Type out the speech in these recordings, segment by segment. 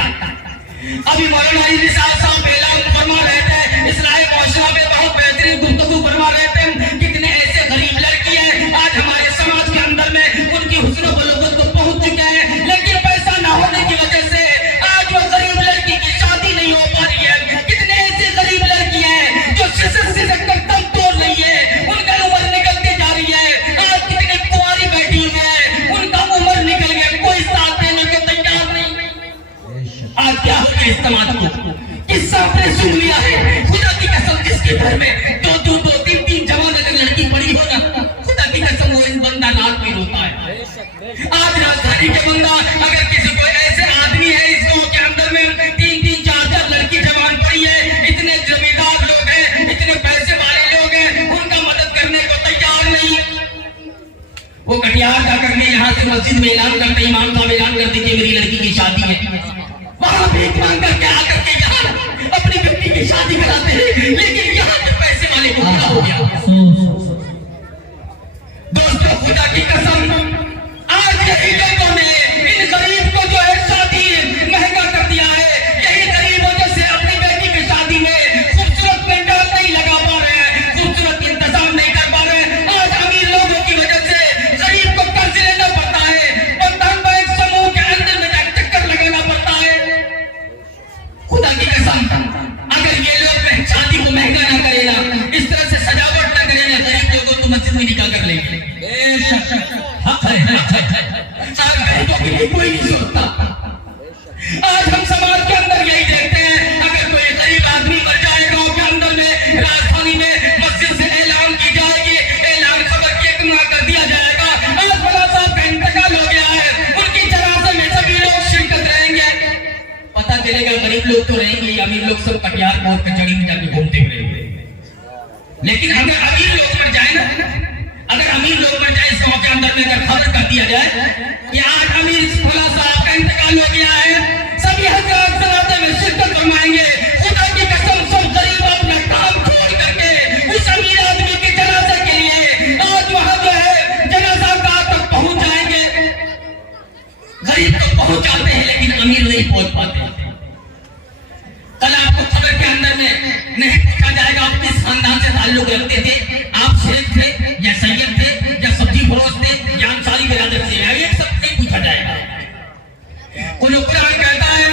रहता। अभी मौलाना इरशाद साहब ऐलान फरमा रहे थे, इस्लाही मुआशरा में बहुत बेहतरीन गुफ्तगू फरमा रहे थे। कितने ऐसे गरीब लड़की है आज हमारे समाज के अंदर में उनकी हुस्न बलोगत को पहुंच चुका है, लेकिन पैसा ना होने की वजह से आज वो गरीब लड़की की शादी नहीं हो पा रही है। कितने ऐसे गरीब लड़की है जो सिसक कर दम तोड़ रही है, उनका उम्र निकलते जा रही है। आज कितनी कुंवारी बैठी हुई है, उनका उम्र निकल गया, कोई साथ देने को तैयार नहीं। आज क्या हो गया इस समाज को? किस्सा आपने सुन लिया है। खुदा की कसम जिसके घर में दो तीन जवान अगर लड़की पड़ी हो ना, खुदा की कसम वो इन बंदा रात में रोता है। आज राजधानी के बंदा अगर किसी को ऐसे आदमी है इस गांव के अंदर में तीन चार लड़की जवान पड़ी है, इतने जमींदार लोग हैं, इतने पैसे वाले लोग हैं, उनका मदद करने को तैयार नहीं। वो कटिहार का करने यहाँ से मस्जिद में ऐलान करते, इमाम साहब ऐलान करते कि मेरी लड़की की शादी है। वहां भीख मांग करके आकर के यहाँ अपनी बेटी की शादी कराते हैं, लेकिन यहाँ के पैसे वाले को क्या हो गया? दोस्तों खुदा की कसम आज यही लोगों ने इन गरीब को जो है शादी महंगा कर दिया है। यही गरीब वजह से अपनी बेटी की शादी में खूबसूरत पेंडाल नहीं लगा पा रहे हैं, खूबसूरत इंतजाम नहीं कर पा रहे हैं। आज अमीर लोगों की वजह से गरीब को कर्ज लेना पड़ता है, बंधन बैंक समूह के अंदर में चक्कर लगाना पड़ता है। खुदा की कसम अगर ये लोग शादी को महंगा ना करेगा, इस तरह से सजावट ना करेगा, गरीब लोगों को मस्जिद में निकाल कर लेंगे। कोई नहीं सोचता। आज हम समाज के अंदर यही देखते हैं, अगर कोई गरीब आदमी मर जाए गांव के अंदर में, राजधानी में मस्जिद से ऐलान की जाएगी, ऐलान खबर के कर दिया जाएगा, आज बड़ा साहब का इंतकाल हो गया है, उनकी जनाजे में सभी लोग शिरकत रहेंगे। पता चलेगा गरीब लोग तो रहेंगे, अमीर लोग सब कटिहार कोर्ट कचहरी में जाके घूमते रहेंगे। लेकिन अगर अमीर लोग मर जाए ना, अगर अमीर लोग मर जाए इस गांव के अंदर में अगर खबर कर दिया जाए कि आज अमीर फला साहब का इंतकाल हो गया है, सभी हजरात जनाजे में शिरकत फरमाएंगे। खुदा की कसम सब गरीब अपना काम छोड़ करके उस अमीर आदमी के जनाजे के लिए आज वहां जो है जनाजा गाह तक पहुंच जाएंगे। गरीब तो पहुंच जाते हैं लेकिन अमीर नहीं पहुंच पाते। कल आपको खबर के अंदर में नहीं पूछा जाएगा आप किस खानदान से ताल्लुक रखते थे, आप शेख थे या सैयद थे या सब्जी फरोश थे या अंसारी बिरादर से, एक सब नहीं पूछा जाएगा। कुरान कहता है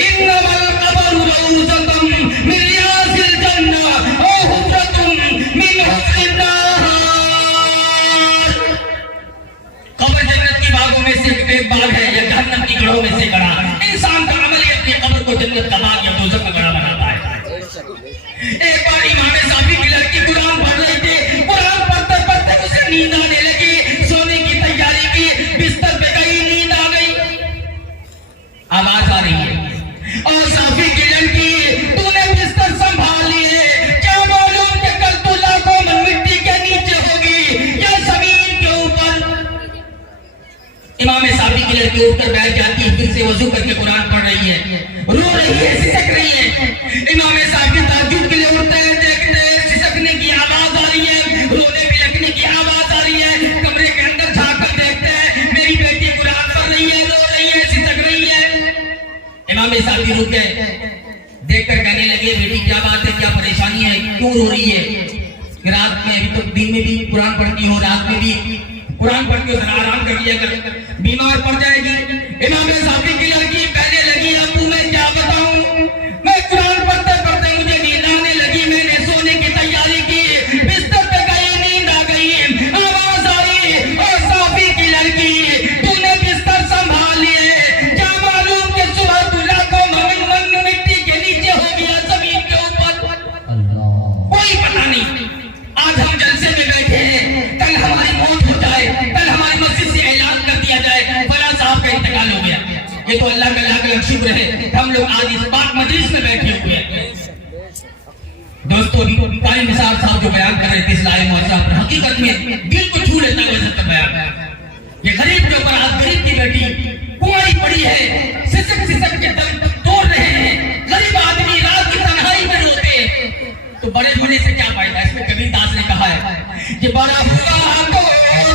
इन्नमल क़ब्रु रौज़तुम मिन रियाज़िल जन्नह औ हुफ़्रतुम मिन हुफ़्रिन नार। कब्र जन्नत की बागों में से एक बाग है या जहन्नम की गढ़ों में से गढ़ा। इंसान का अमल ही अपनी कब्र को जन्नत का बाग या दोज़ख का गढ़ा बनाता है। एक बार इमाम शाफी की लड़की कुरान पढ़ रही थी, कुरान पढ़ते पढ़ते उसे नींद आने लगी, सोने की तैयारी की, बिस्तर पे गई, नींद आ गई, आवाज आ रही है और शाफी की लड़की तूने बिस्तर संभाल लिए, क्या मालूम कि कल तू लाखों मन मिट्टी के नीचे होगी या जमीन के ऊपर। इमाम शाफी की लड़की उठकर बैठ जाती है, फिर से वजू करके कुरान पढ़ रही है, रो रही है, सिसक रही है। इमाम शाफी ताज्जुब के लिए उठते हैं, देखते हैं सिसकने की आवाज आ रही है, रोने बिलखने की आवाज आ रही है। कमरे के अंदर झांक देखते हैं मेरी बेटी कुरान पढ़ रही है, रो रही है, सिसक रही है। इमाम शाफी रुक गए, देखकर कहने लगे बेटी क्या बात है, क्या परेशानी है, क्यों रो रही है? रात में अभी तो दिन में भी कुरान पढ़ती हो, रात में भी कुरान पढ़ के आराम कर लिया कर, बीमार पड़ जाएगी। इमाम शाफी की लड़की कहने लगी अबू मैं क्या बताऊं, मैं कुरान पढ़ते पढ़ते मुझे नींद आने लगी, मैंने सोने की तैयारी की, बिस्तर पे गई, नींद आ गई, आवाज आ रही और शाफी की लड़की तूने बिस्तर संभाल लिए, क्या मालूम कि सुबह तू लाखों मन मिट्टी के नीचे हो गया जमीन के ऊपर। कोई पता नहीं, आज हम जलसे में बैठे हैं, कल हमारी मौत हो जाए, कल हमारी मस्जिद से ऐलान कर दिया जाए फला साहब का इंतकाल हो गया। ये तो अल्लाह का लाख शुक्र है हम लोग आज इस बात मजलिस में बैठे हुए हैं। दोस्तों काली निसार साहब जो बयान कर रहे थे इस्लाही मुआशरा पर, हकीकत में दिल को छू लेता है वजह का बयान। ये गरीब के ऊपर आज गरीब की बेटी कुंवारी पड़ी है, सिसक के दम तोड़ रहे हैं, गरीब आदमी रात की तन्हाई में रोते, तो बड़े होने से क्या फायदा। इसमें कबीर दास ने कहा है कि बड़ा हुआ तो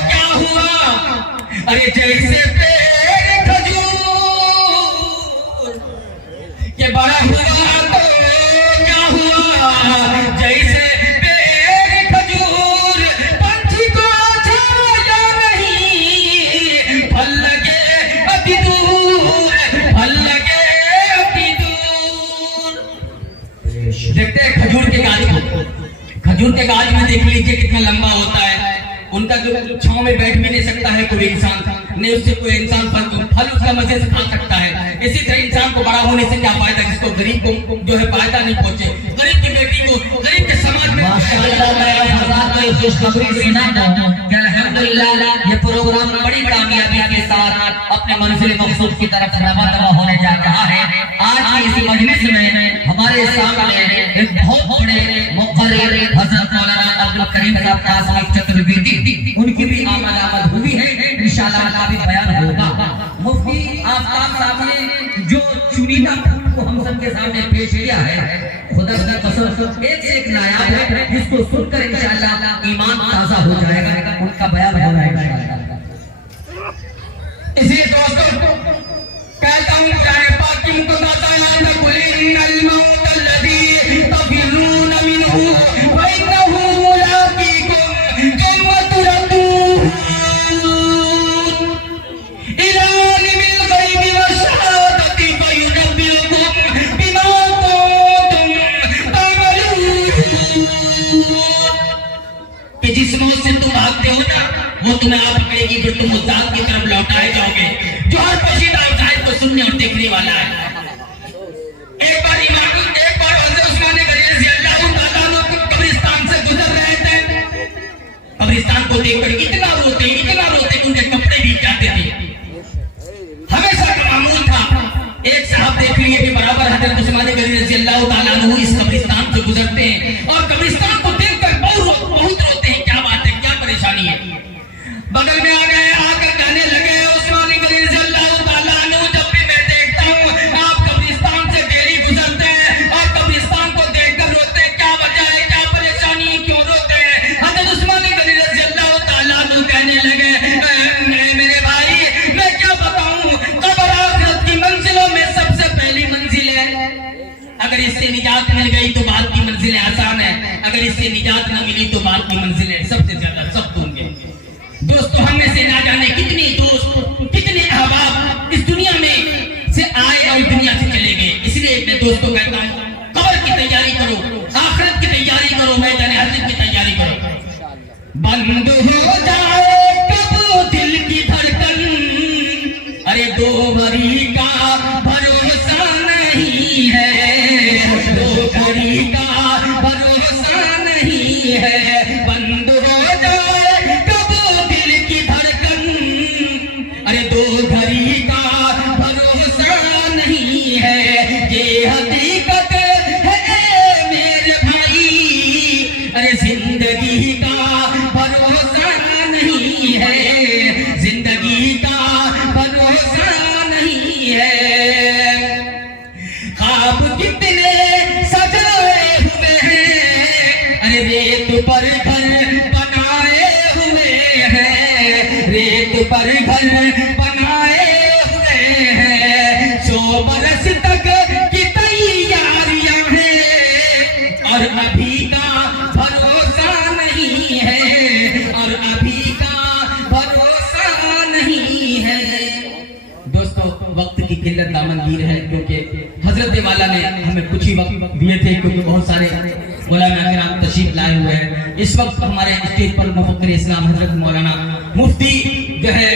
क्या हुआ, अरे जैसे पेड़ खजूर देख लीजिए कितना लंबा होता है। उनका जो छांव में बैठ भी नहीं सकता है कोई इंसान, नहीं उससे कोई इंसान फल उसका मजे से खा सकता है। इसी तरह इंसान को बड़ा होने से क्या फायदा, जिसको गरीब को जो है फायदा नहीं पहुंचे, गरीब की बेटी को, गरीब के समाज में। अल्हम्दुलिल्लाह ये प्रोग्राम बड़ी कामयाबी के साथ अपने मंजिल मकसूद की तरफ रवा होने जा रहा है। आज की इस मजलिस में हमारे सामने एक बहुत बड़े मुक़र्रिर हज़रत मौलाना अब्दुल करीम साहब कासिमी चतुर्वेदी, उनकी भी आमद हुई है, इंशाअल्लाह उनका भी बयान होगा। मुफ्ती आफ्ताब साहब ने जो चुनिंदा फूल को हम सब के सामने पेश किया है, खुदा की कसम एक से एक नायाब है, जिसको सुनकर इंशाअल्लाह ईमान ताज़ा हो जाएगा। उनका बयान हो रहा है इंशाअल्लाह। इसलिए दोस्तों कहता हूँ कुरान पाक की मुकद्दस आयत कुल इन्नल मौत अल्लज़ी तफ़िरून मिनहु व इन्नहु मुलाक़ीकुम सुम्म तुरद्दून इला आलिमिल ग़ैबि वश्शहादति फयुनब्बिउकुम बिमा कुंतुम तअमलून। कि जिस मौत से तुम भागते हो ना, वो तुम्हें आप पकड़ेगी, फिर तुम उस जात की तरफ लौटाए जाओगे जो हर पसीना उठाए को सुनने और देखने वाला है। एक बार हज़रत उस्मान गनी रज़ियल्लाहु ताला अन्हु कब्रिस्तान से गुजर रहे थे। कब्रिस्तान को देखकर इतना रोते उनके कपड़े भीग जाते थे। हमेशा का मामूल था। एक साहब देख लिए कि बराबर हज़रत उस्मान गनी रज़ियल्लाहु ताला अन्हु इस कब्रिस्तान से गुजरते हैं और कब्रिस्तान को देखकर बहुत रोते हैं। क्या बात है, क्या परेशानी है? बगल में आ गए, आकर कहने लगे उस्मान गनी रज़ियल्लाहु ताला अन्हु, जब भी मैं देखता हूँ आप कब्रिस्तान से डेली गुजरते हैं और कब्रिस्तान को देखकर रोते हैं, क्या वजह है, क्या परेशानी है, क्यों रोते हैं? हज़रत उस्मान गनी रज़ियल्लाहु ताला अन्हु कहने लगे मेरे भाई मैं क्या बताऊं, कब्र आखिरत की मंजिलों में सबसे पहली मंजिल है। अगर इससे निजात मिल गई तो बाद की मंजिलें आसान है, अगर इससे निजात न मिली तो बाद की मंजिलें सबसे ज्यादा सख्त होंगे। दोस्तों हम में से ना जाने कितने दोस्त, कितने अहबाब इस दुनिया में से आए और दुनिया से चले गए। इसलिए मैं दोस्तों कहता हूँ कब्र की तैयारी करो, आखिरत की तैयारी करो, मैदान हश्र की तैयारी करो। बंद हो जाए कब दिल की धड़कन, अरे दो भरी का भरोसा नहीं है, दो भरी का भरोसा नहीं है। बंद हो जाए कब दिल की धड़कन, अरे दो घड़ी का भरोसा नहीं है। ये हकीकत है मेरे भाई, अरे जिंदगी का भरोसा नहीं है, जिंदगी का भरोसा नहीं है। ख्वाब कितने सजाए हुए हैं, अरे रेत पर घर बनाए हुए हैं, रेत पर घर बनाए हुए हैं। 100 बरस तक की तैयारियां हैं और अभी का भरोसा नहीं है, और अभी का भरोसा नहीं है। दोस्तों वक्त की किल्लत दामनगीर है, क्योंकि हजरत वाला ने हमें कुछ ही वक्त दिए थे, क्योंकि बहुत सारे मौलाना किराम तशरीफ लाए हुए हैं। इस वक्त हमारे स्टेज पर मुफक्किर इस्लाम हजरत मौलाना मुफ्ती जो है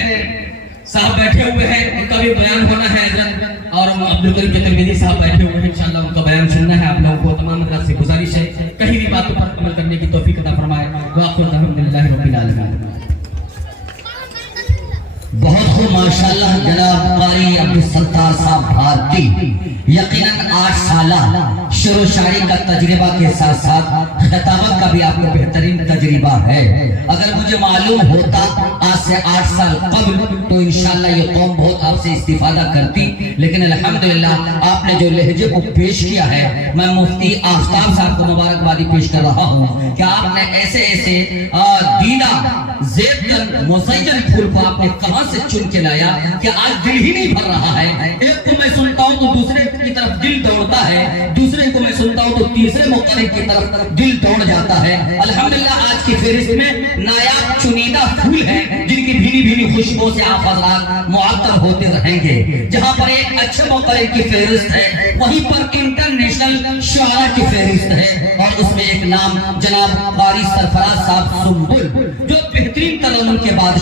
साहब बैठे हुए हैं, उनका भी बयान होना है हजरत, और अब्दुल करीम चतुर्वेदी साहब बैठे हुए हैं, इंशाअल्लाह उनका बयान सुनना है। आप लोगों को तमाम हजरात से गुजारिश है कहीं भी बातों पर अमल करने की तौफीक अता फरमाए। अल्हम्दुलिल्लाह रब्बिल आलमीन। बहुत खूब माशाल्लाह जनाब कारी अब्दुल सत्तार साहब भारती, यकीनन 8 साल शेरो शायरी का तजर्बा के साथ साथ खिताबत का भी आपको बेहतरीन तजर्बा है। अगर मुझे मालूम होता आज से 8 साल कबल तो इंशाअल्लाह ये कौम बहुत आपसे इस्तिफादा करती, लेकिन अल्हम्दुलिल्लाह आपने जो लहजे को पेश किया है, मैं मुफ्ती आफ्ताब साहब को मुबारकबादी पेश कर रहा हूँ कि आपने ऐसे ऐसे दीना ज़ेतन मुज़य्यन फूल को आपने कहां से चुन के लाया कि आज दिल ही नहीं भर रहा है। एक को मैं सुनता हूँ तो दूसरे की तरफ दिल दौड़ता है, दूसरे को मैं सुनता हूँ तो तीसरे मुक़र्रिर की तरफ दिल दौड़ जाता है। अल्हम्दुलिल्लाह आज की फहरिस्त में नायाब चुनिंदा फूल हैं जिनकी भीनी भीनी खुशबू से आप हज़रात मुअत्तर होते रहेंगे। जहां पर एक अच्छे मुक़र्रिर की फहरिस्त है, वहीं पर इंटरनेशनल शुआरा की फहरिस्त है और उसमें एक नाम जनाब कारी सरफराज साहब सुंबुल जो बेहतरीन तरन्नुम के बाद